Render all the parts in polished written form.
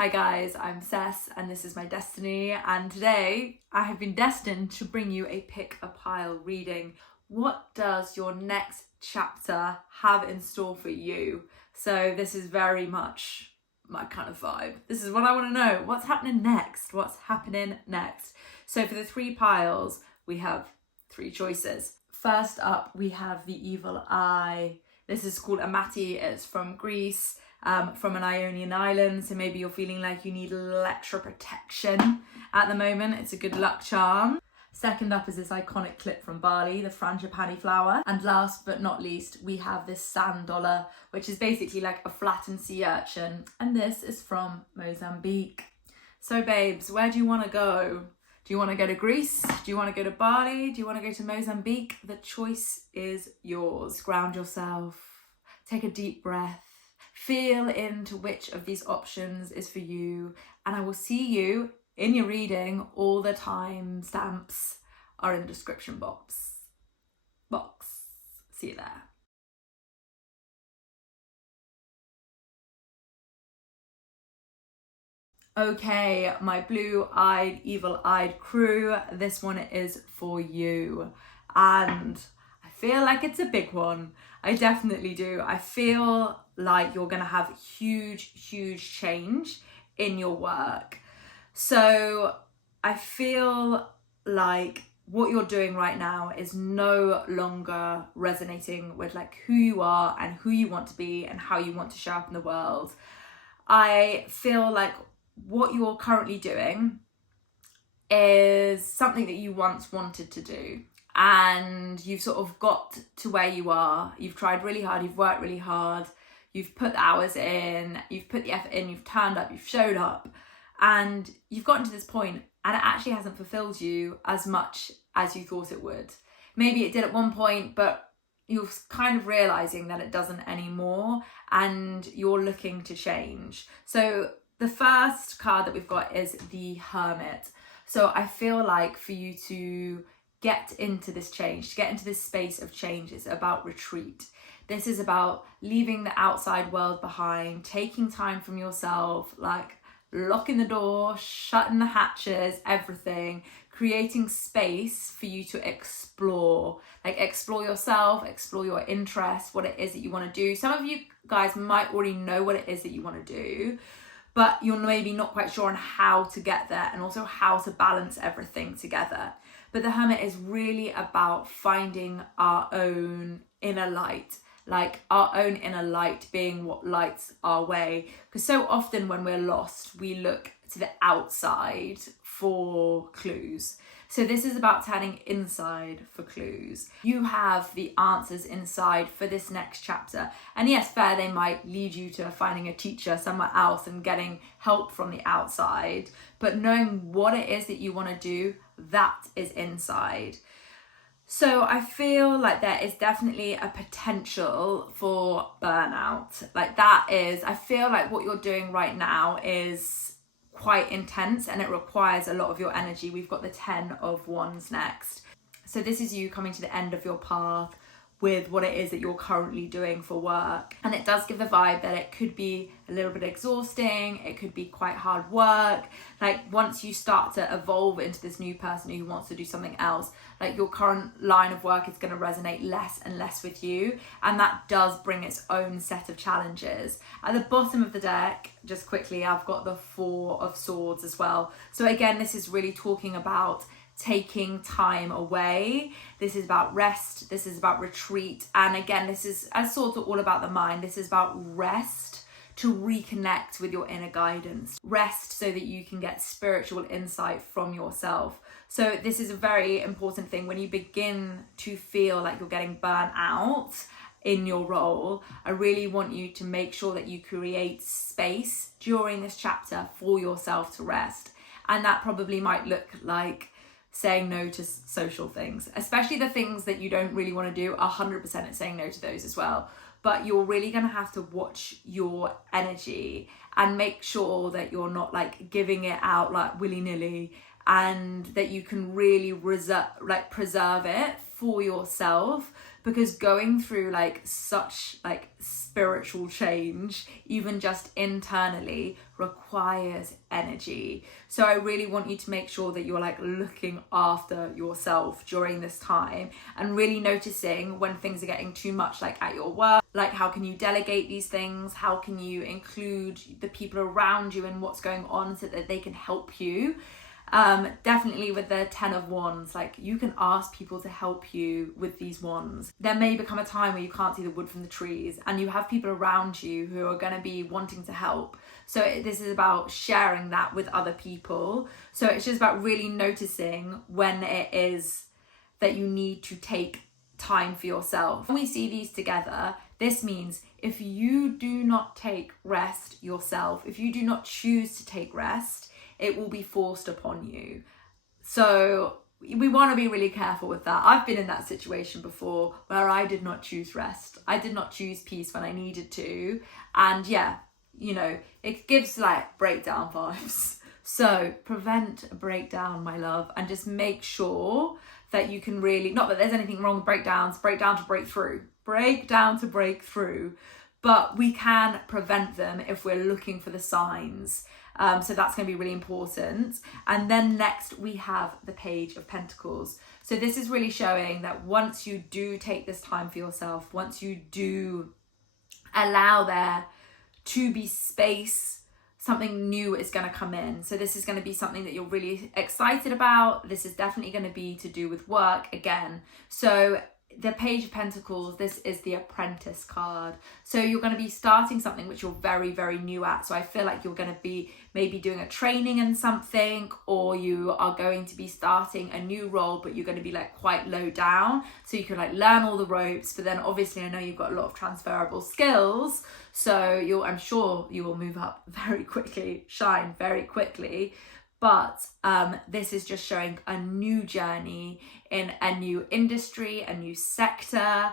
Hi guys, I'm Cess and this is my destiny, and today I have been destined to bring you a pick a pile reading. What does your next chapter have in store for you? So this is very much my kind of vibe. This is what I want to know. What's happening next? What's happening next? So for the 3 piles, we have 3 choices. First up, we have the Evil Eye. This is called Amati. It's from Greece. From an Ionian island, so maybe you're feeling like you need a little extra protection at the moment. It's a good luck charm. Second up is this iconic clip from Bali, the frangipani flower. And last but not least, we have this sand dollar, which is basically like a flattened sea urchin. And this is from Mozambique. So babes, where do you want to go? Do you want to go to Greece? Do you want to go to Bali? Do you want to go to Mozambique? The choice is yours. Ground yourself. Take a deep breath. Feel into which of these options is for you, and I will see you in your reading. All the time stamps are in the description box. See you there. Okay, my blue-eyed, evil-eyed crew, this one is for you. And I feel like it's a big one. I definitely do. I feel like you're going to have huge change in your work. So I feel like what you're doing right now is no longer resonating with like who you are and who you want to be and how you want to show up in the world. I feel like what you're currently doing is something that you once wanted to do, and you've sort of got to where you are. You've tried really hard, you've worked really hard, you've put the hours in, you've put the effort in, you've turned up, you've showed up, and you've gotten to this point and it actually hasn't fulfilled you as much as you thought it would. Maybe it did at one point, but you're kind of realizing that it doesn't anymore and you're looking to change. So the first card that we've got is the Hermit. So I feel like for you to get into this change, to get into this space of change, it's about retreat. This is about leaving the outside world behind, taking time from yourself, like locking the door, shutting the hatches, everything, creating space for you to explore. Like explore yourself, explore your interests, what it is that you want to do. Some of you guys might already know what it is that you want to do, but you're maybe not quite sure on how to get there and also how to balance everything together. But the Hermit is really about finding our own inner light, like our own inner light being what lights our way. Because so often when we're lost, we look to the outside for clues. So this is about turning inside for clues. You have the answers inside for this next chapter. And yes, fair, they might lead you to finding a teacher somewhere else and getting help from the outside. But knowing what it is that you want to do, that is inside. So I feel like there is definitely a potential for burnout. Like that is, I feel like what you're doing right now is quite intense and it requires a lot of your energy. We've got the 10 of Wands next. So this is you coming to the end of your path with what it is that you're currently doing for work. And it does give the vibe that it could be a little bit exhausting, it could be quite hard work. Like once you start to evolve into this new person who wants to do something else, like your current line of work is going to resonate less and less with you. And that does bring its own set of challenges. At the bottom of the deck, just quickly, I've got the 4 of Swords as well. So again, this is really talking about taking time away. This is about rest. This is about retreat. And again, this is as sort of all about the mind. This is about rest to reconnect with your inner guidance. Rest so that you can get spiritual insight from yourself. So this is a very important thing. When you begin to feel like you're getting burnt out in your role, I really want you to make sure that you create space during this chapter for yourself to rest. And that probably might look like saying no to social things, especially the things that you don't really want to do. 100% it's saying no to those as well. But you're really going to have to watch your energy and make sure that you're not like giving it out like willy-nilly, and that you can really preserve it for yourself, because going through like such like spiritual change, even just internally, requires energy. So I really want you to make sure that you're like looking after yourself during this time and really noticing when things are getting too much, like at your work, like how can you delegate these things, how can you include the people around you in what's going on so that they can help you. Definitely with the 10 of Wands, like you can ask people to help you with these wands. There may become a time where you can't see the wood from the trees and you have people around you who are going to be wanting to help. So this is about sharing that with other people. So it's just about really noticing when it is that you need to take time for yourself. When we see these together, this means if you do not take rest yourself, if you do not choose to take rest, it will be forced upon you. So we want to be really careful with that. I've been in that situation before where I did not choose rest. I did not choose peace when I needed to. And yeah, you know, it gives like breakdown vibes. So prevent a breakdown, my love, and just make sure that you can really, not that there's anything wrong with breakdowns, breakdown to break through, but we can prevent them if we're looking for the signs. So that's going to be really important. And then next we have the Page of Pentacles. So this is really showing that once you do take this time for yourself, once you do allow there to be space, something new is going to come in. So this is going to be something that you're really excited about. This is definitely going to be to do with work again. So the Page of Pentacles, this is the Apprentice card. So you're going to be starting something which you're very, very new at. So I feel like you're going to be maybe doing a training in something, or you are going to be starting a new role, but you're going to be like quite low down. So you can like learn all the ropes, but then obviously I know you've got a lot of transferable skills. So I'm sure you will move up very quickly, shine very quickly. But this is just showing a new journey in a new industry, a new sector,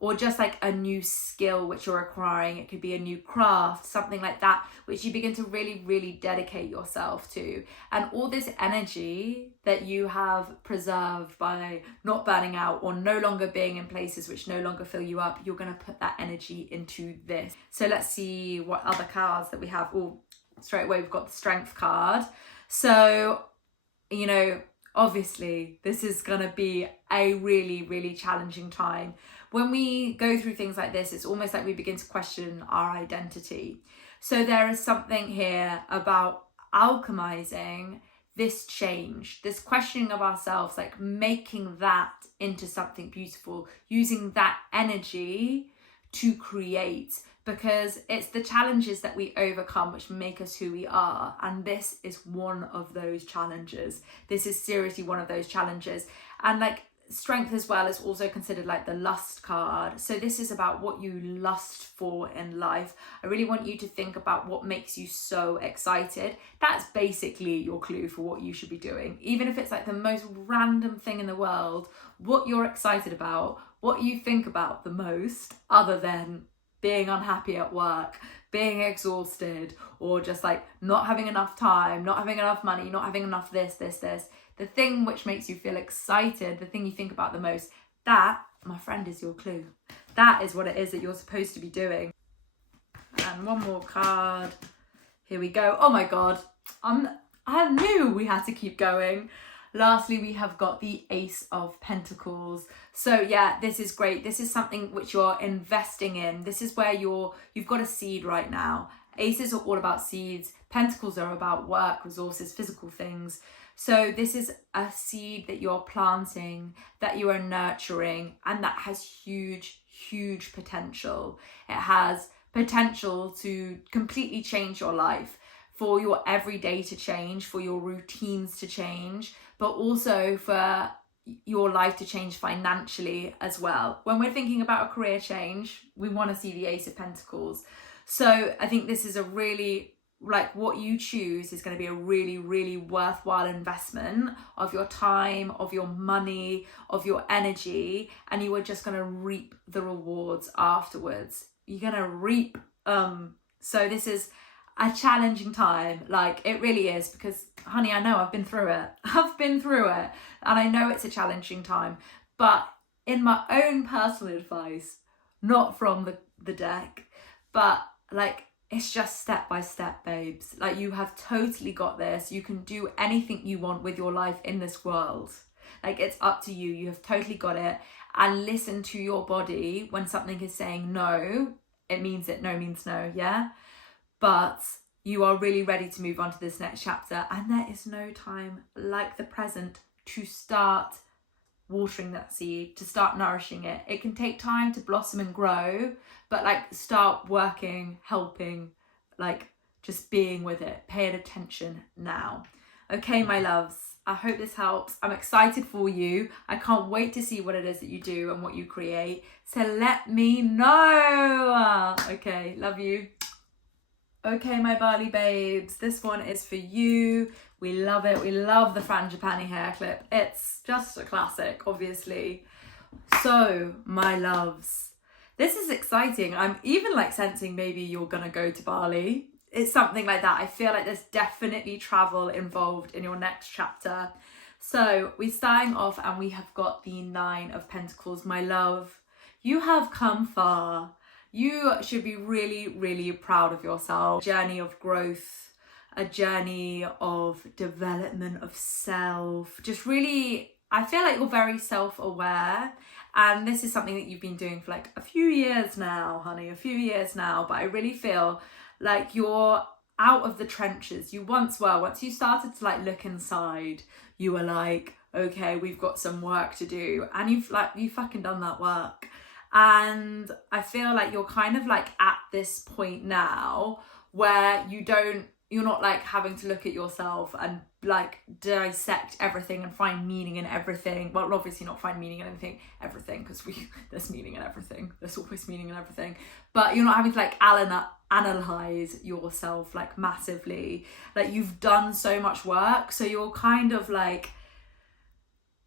or just like a new skill which you're acquiring. It could be a new craft, something like that, which you begin to really, really dedicate yourself to. And all this energy that you have preserved by not burning out or no longer being in places which no longer fill you up, you're going to put that energy into this. So let's see what other cards that we have. Straight away we've got the Strength card. So, you know, obviously this is going to be a really, really challenging time. When we go through things like this, it's almost like we begin to question our identity. So there is something here about alchemizing this change, this questioning of ourselves, like making that into something beautiful, using that energy to create, because it's the challenges that we overcome which make us who we are. And this is one of those challenges. This is seriously one of those challenges. And like Strength as well is also considered like the Lust card. So this is about what you lust for in life. I really want you to think about what makes you so excited. That's basically your clue for what you should be doing. Even if it's like the most random thing in the world, what you're excited about, what you think about the most, other than being unhappy at work, being exhausted, or just like not having enough time, not having enough money, not having enough this. The thing which makes you feel excited, the thing you think about the most, that, my friend, is your clue. That is what it is that you're supposed to be doing. And one more card. Here we go. Oh my God. I knew we had to keep going. Lastly, we have got the Ace of Pentacles. So yeah, this is great. This is something which you're investing in. This is where you've got a seed right now. Aces are all about seeds. Pentacles are about work, resources, physical things. So this is a seed that you're planting, that you are nurturing, and that has huge, huge potential. It has potential to completely change your life, for your everyday to change, for your routines to change, but also for your life to change financially as well. When we're thinking about a career change, we want to see the Ace of Pentacles. So I think this is a really, like, what you choose is going to be a really, really worthwhile investment of your time, of your money, of your energy, and you are just going to reap the rewards afterwards. You're going to reap. So this is a challenging time, like it really is, because honey, I know I've been through it. And I know it's a challenging time, but in my own personal advice, not from the deck, but like, it's just step by step, babes. Like, you have totally got this. You can do anything you want with your life in this world. Like, it's up to you. You have totally got it. And listen to your body when something is saying no. It means it. No means no, yeah? But you are really ready to move on to this next chapter. And there is no time like the present to start watering that seed, to start nourishing it. It can take time to blossom and grow, but like, start working, helping, like, just being with it. Pay it attention now. Okay, my loves, I hope this helps. I'm excited for you. I can't wait to see what it is that you do and what you create. So let me know. Okay, love you. Okay, my Bali babes, this one is for you. We love it. We love the Frangipani hair clip. It's just a classic, obviously. So, my loves, this is exciting. I'm even like sensing maybe you're gonna go to Bali. It's something like that. I feel like there's definitely travel involved in your next chapter. So we're starting off and we have got the 9 of Pentacles. My love, you have come far. You should be really, really proud of yourself. A journey of growth, a journey of development of self. Just really, I feel like you're very self-aware. And this is something that you've been doing for like a few years now, honey, a few years now. But I really feel like you're out of the trenches. You once were. Once you started to like look inside, you were like, okay, we've got some work to do. And you've fucking done that work. And I feel like you're kind of like at this point now where you're not like having to look at yourself and like dissect everything and find meaning in everything. Well, obviously not find meaning in everything, because there's meaning in everything. There's always meaning in everything. But you're not having to like analyze yourself like massively. Like, you've done so much work. So you're kind of like,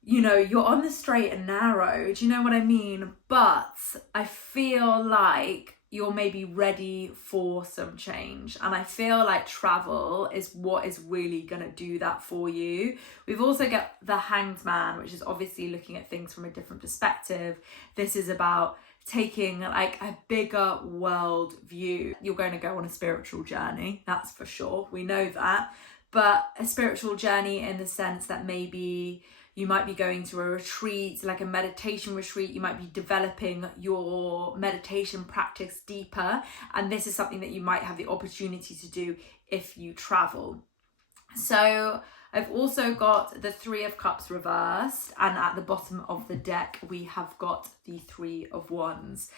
you know, you're on the straight and narrow. Do you know what I mean? But I feel like you're maybe ready for some change. And I feel like travel is what is really going to do that for you. We've also got the Hanged Man, which is obviously looking at things from a different perspective. This is about taking like a bigger world view. You're going to go on a spiritual journey, that's for sure. We know that. But a spiritual journey in the sense that maybe you might be going to a retreat, like a meditation retreat. You might be developing your meditation practice deeper. And this is something that you might have the opportunity to do if you travel. So I've also got the 3 of Cups reversed. And at the bottom of the deck, we have got the 3 of Wands.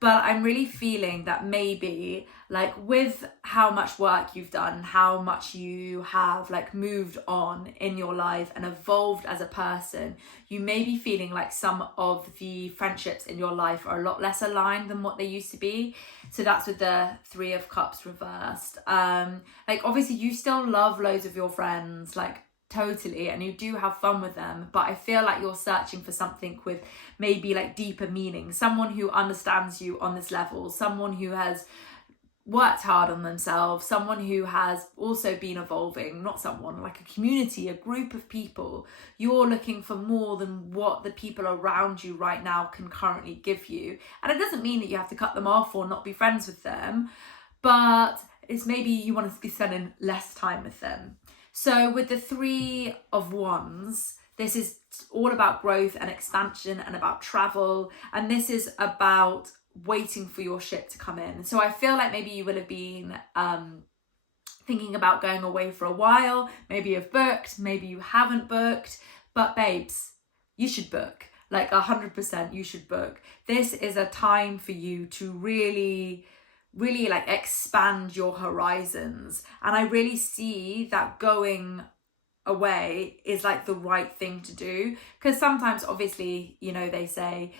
But I'm really feeling that maybe like with how much work you've done, how much you have like moved on in your life and evolved as a person, you may be feeling like some of the friendships in your life are a lot less aligned than what they used to be. So that's with the 3 of Cups reversed. Like, obviously you still love loads of your friends, like totally, and you do have fun with them, but I feel like you're searching for something with maybe like deeper meaning, someone who understands you on this level, someone who has worked hard on themselves, someone who has also been evolving, not someone, like a community, a group of people. You're looking for more than what the people around you right now can currently give you. And it doesn't mean that you have to cut them off or not be friends with them, but it's maybe you want to be spending less time with them. So with the 3 of Wands, this is all about growth and expansion and about travel. And this is about waiting for your ship to come in. So I feel like maybe you will have been thinking about going away for a while. Maybe you've booked, maybe you haven't booked. But babes, you should book. Like 100% you should book. This is a time for you to really like expand your horizons. And I really see that going away is like the right thing to do, because sometimes obviously, you know, they say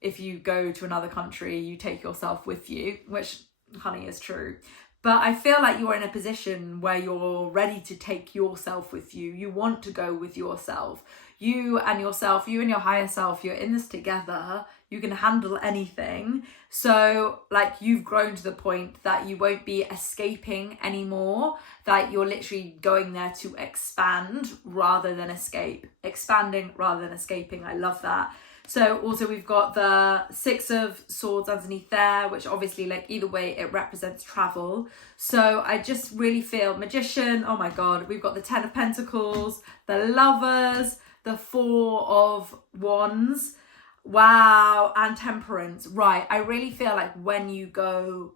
if you go to another country you take yourself with you, which honey is true. But I feel like you're in a position where you're ready to take yourself with you. You want to go with yourself. You and yourself, you and your higher self, you're in this together. You can handle anything. So like you've grown to the point that you won't be escaping anymore, that you're literally going there to expand rather than escape. Expanding rather than escaping. I love that. So also we've got the 6 of Swords underneath there, which obviously like either way it represents travel. So I just really feel Magician, oh my God, we've got the 10 of Pentacles, the Lovers, the 4 of Wands, wow, and Temperance. Right, I really feel like when you go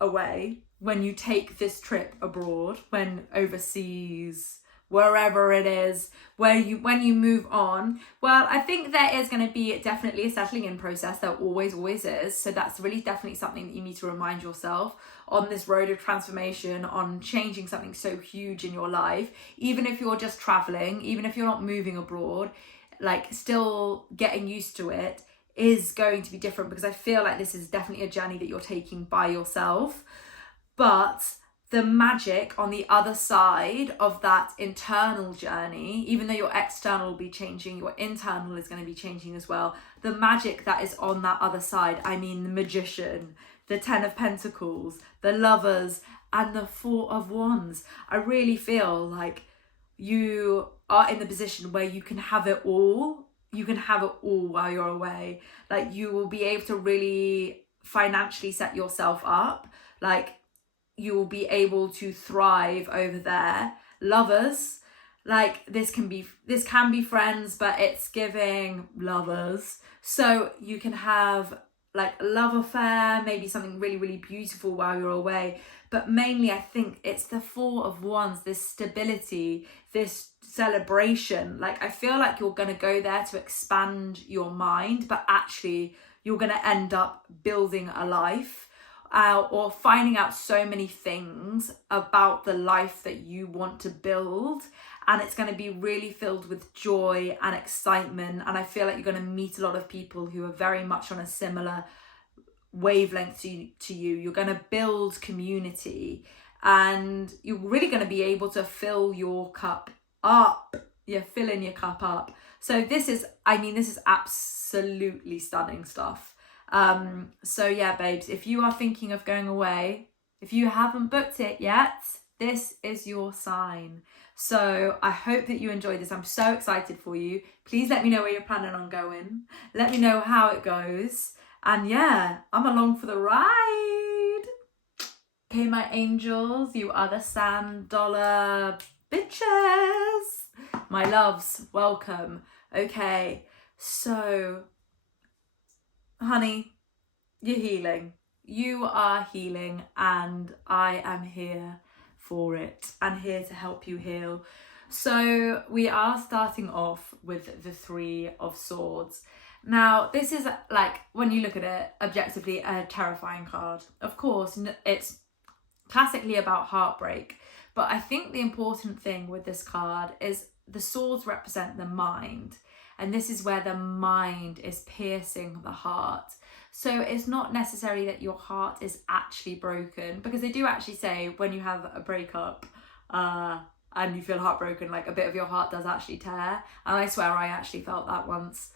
away, when you take this trip abroad, when overseas, wherever it is, when you move on, well, I think there is going to be definitely a settling in process. There always is. So that's really definitely something that you need to remind yourself on this road of transformation, on changing something so huge in your life. Even if you're just traveling, even if you're not moving abroad, like still getting used to it is going to be different, because I feel like this is definitely a journey that you're taking by yourself. But the magic on the other side of that internal journey, even though your external will be changing, your internal is going to be changing as well. The magic that is on that other side, I mean the Magician, the 10 of Pentacles, the Lovers, and the 4 of Wands. I really feel like you are in the position where you can have it all. You can have it all while you're away. Like you will be able to really financially set yourself up. Like you will be able to thrive over there. Lovers, like this can be friends, but it's giving lovers. So you can have like a love affair, maybe something really, really beautiful while you're away. But mainly I think it's the 4 of Wands, this stability, this celebration. Like I feel like you're going to go there to expand your mind, but actually you're going to end up building a life. Or finding out so many things about the life that you want to build, and it's going to be really filled with joy and excitement. And I feel like you're going to meet a lot of people who are very much on a similar wavelength to you. You're going to build community, and you're really going to be able to fill your cup up. You're filling your cup up. So this is absolutely stunning stuff. So yeah, babes, if you are thinking of going away, if you haven't booked it yet, this is your sign. So I hope that you enjoyed this. I'm so excited for you. Please let me know where you're planning on going. Let me know how it goes. And yeah, I'm along for the ride. Okay, my angels, you are the Sand Dollar bitches. My loves, welcome. Okay, so honey, you're healing. You are healing, and I am here for it and here to help you heal. So we are starting off with the 3 of Swords. Now, this is like, when you look at it objectively, a terrifying card. Of course, it's classically about heartbreak, but I think the important thing with this card is the swords represent the mind. And this is where the mind is piercing the heart. So it's not necessarily that your heart is actually broken, because they do actually say when you have a breakup and you feel heartbroken, like a bit of your heart does actually tear. And I swear I actually felt that once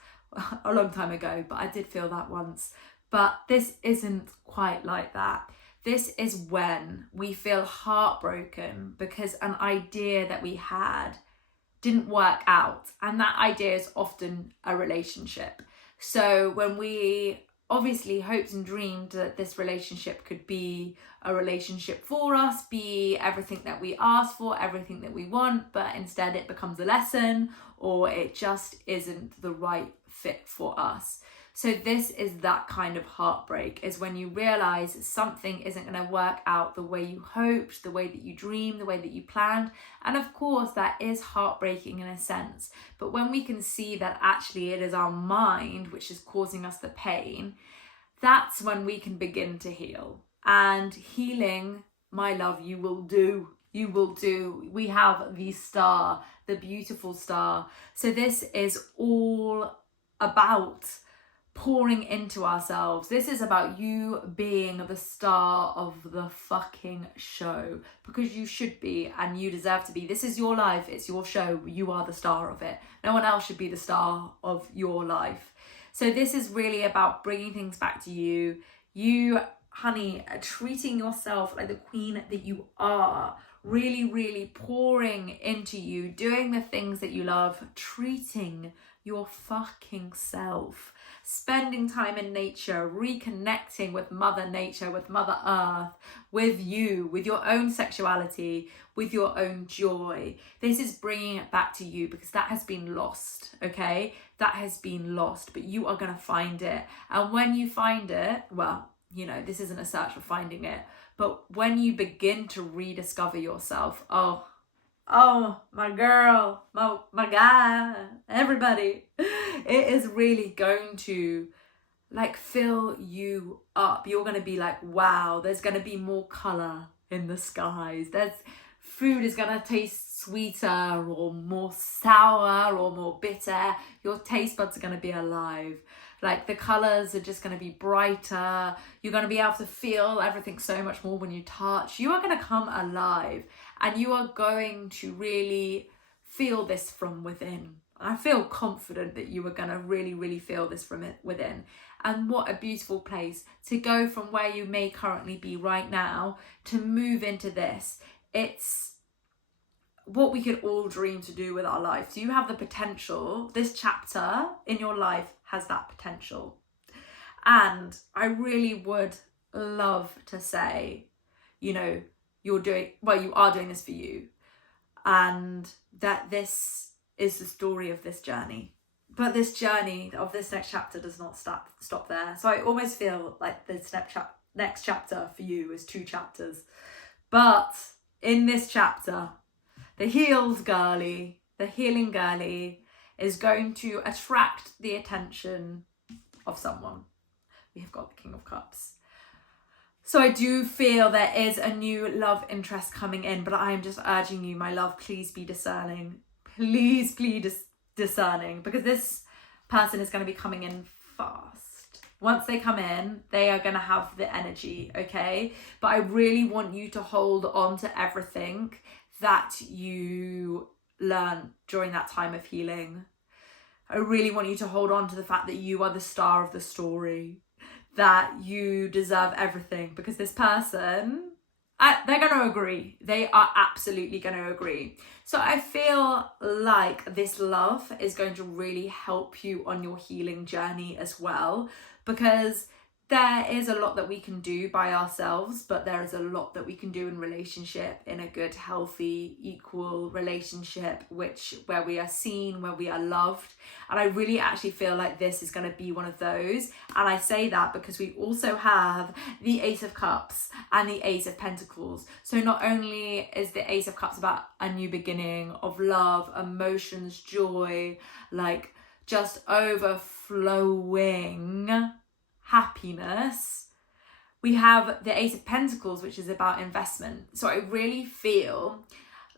a long time ago, but I did feel that once. But this isn't quite like that. This is when we feel heartbroken because an idea that we had didn't work out, and that idea is often a relationship. So when we obviously hoped and dreamed that this relationship could be a relationship for us, be everything that we asked for, everything that we want, but instead it becomes a lesson, or it just isn't the right fit for us. So this is that kind of heartbreak, is when you realize something isn't going to work out the way you hoped, the way that you dreamed, the way that you planned. And of course, that is heartbreaking in a sense. But when we can see that actually it is our mind which is causing us the pain, that's when we can begin to heal. And healing, my love, you will do. You will do. We have the star, the beautiful star. So this is all about pouring into ourselves. This is about you being the star of the fucking show, because you should be and you deserve to be. This is your life, it's your show, you are the star of it. No one else should be the star of your life. So this is really about bringing things back to you. You, honey, treating yourself like the queen that you are. Really, really pouring into you, doing the things that you love, treating your fucking self, spending time in nature, reconnecting with Mother Nature, with Mother Earth, with you, with your own sexuality, with your own joy. This is bringing it back to you, because that has been lost, okay? That has been lost, but you are going to find it. And when you find it, well, you know, this isn't a search for finding it, but when you begin to rediscover yourself, oh, my girl, my guy, everybody, it is really going to like fill you up. You're going to be like, wow, there's going to be more color in the skies. Food is going to taste sweeter or more sour or more bitter. Your taste buds are going to be alive. Like the colors are just going to be brighter. You're going to be able to feel everything so much more when you touch. You are going to come alive, and you are going to really feel this from within. I feel confident that you are going to really, really feel this from it within. And what a beautiful place to go from where you may currently be right now to move into this. It's what we could all dream to do with our life. So you have the potential. This chapter in your life has that potential. And I really would love to say, you know, you are doing this for you, and that this is the story of this journey. But this journey of this next chapter does not stop there. So I almost feel like this next chapter for you is 2 chapters. But in this chapter, the healing girly is going to attract the attention of someone. We have got the King of Cups. So I do feel there is a new love interest coming in, but I am just urging you, my love, please be discerning. Please be discerning, because this person is going to be coming in fast. Once they come in, they are going to have the energy, okay? But I really want you to hold on to everything that you learn during that time of healing. I really want you to hold on to the fact that you are the star of the story, that you deserve everything, because this person, they're going to agree. They are absolutely going to agree. So I feel like this love is going to really help you on your healing journey as well, because there is a lot that we can do by ourselves, but there is a lot that we can do in relationship, in a good, healthy, equal relationship, where we are seen, where we are loved. And I really actually feel like this is going to be one of those. And I say that because we also have the Ace of Cups and the Ace of Pentacles. So not only is the Ace of Cups about a new beginning of love, emotions, joy, like just overflowing happiness, we have the Ace of Pentacles, which is about investment. So I really feel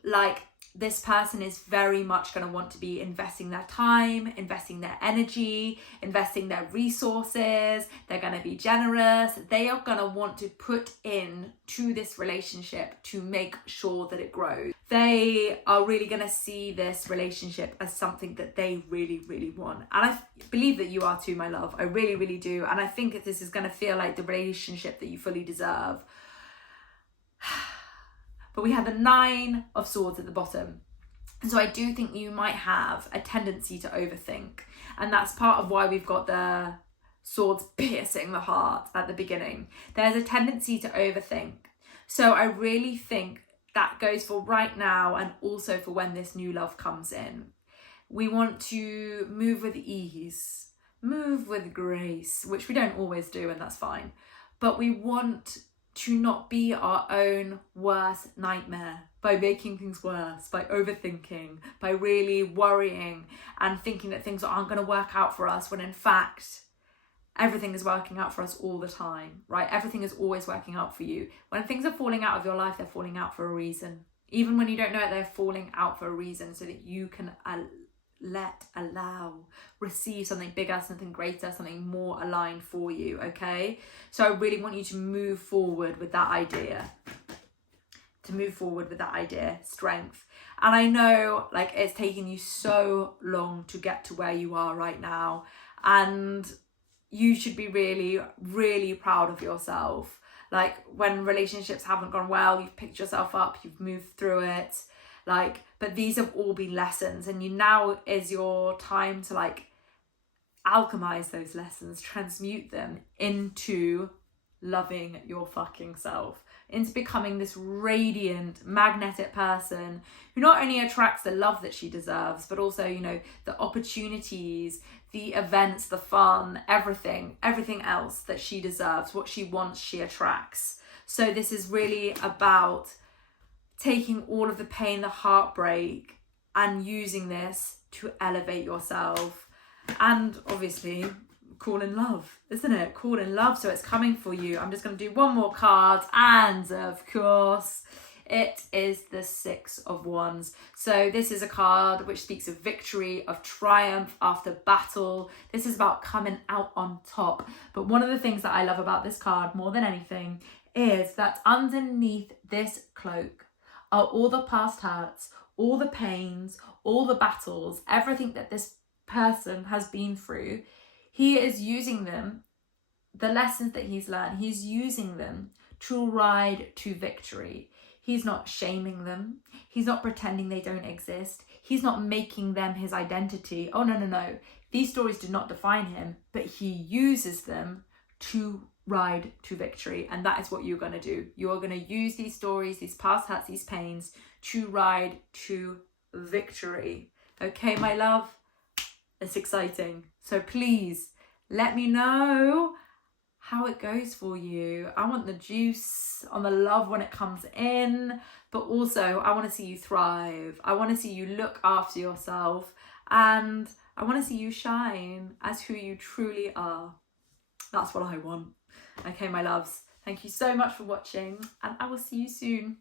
like this person is very much going to want to be investing their time, investing their energy, investing their resources. They're going to be generous. They are going to want to put in to this relationship to make sure that it grows. They are really going to see this relationship as something that they really, really want. And I believe that you are too, my love. I really, really do. And I think that this is going to feel like the relationship that you fully deserve. But we have the 9 of Swords at the bottom. And so I do think you might have a tendency to overthink. And that's part of why we've got the swords piercing the heart at the beginning. There's a tendency to overthink. So I really think that goes for right now, and also for when this new love comes in. We want to move with ease, move with grace, which we don't always do, and that's fine. But we want to not be our own worst nightmare by making things worse, by overthinking, by really worrying and thinking that things aren't going to work out for us, when in fact everything is working out for us all the time, right? Everything is always working out for you. When things are falling out of your life, they're falling out for a reason. Even when you don't know it, they're falling out for a reason, so that you can allow, receive something bigger, something greater, something more aligned for you, okay? So I really want you to move forward with that idea. Strength. And I know like it's taken you so long to get to where you are right now, and you should be really, really proud of yourself. Like when relationships haven't gone well, you've picked yourself up, you've moved through it, like, but these have all been lessons, and now is your time to like alchemize those lessons, transmute them into loving your fucking self, into becoming this radiant, magnetic person who not only attracts the love that she deserves, but also, you know, the opportunities, the events, the fun, everything else that she deserves, what she wants, she attracts. So this is really about taking all of the pain, the heartbreak, and using this to elevate yourself. And obviously, call in love, isn't it? Call in love, so it's coming for you. I'm just going to do one more card, and of course, it is the Six of Wands. So this is a card which speaks of victory, of triumph after battle. This is about coming out on top. But one of the things that I love about this card more than anything is that underneath this cloak are all the past hurts, all the pains, all the battles, everything that this person has been through. He is using them, the lessons that he's learned, he's using them to ride to victory. He's not shaming them. He's not pretending they don't exist. He's not making them his identity. Oh, no. These stories do not define him, but he uses them to ride to victory. And that is what you're going to do. You're going to use these stories, these past hurts, these pains to ride to victory. Okay, my love? It's exciting. So please let me know how it goes for you. I want the juice on the love when it comes in, but also I want to see you thrive. I want to see you look after yourself, and I want to see you shine as who you truly are. That's what I want. Okay, my loves, thank you so much for watching, and I will see you soon.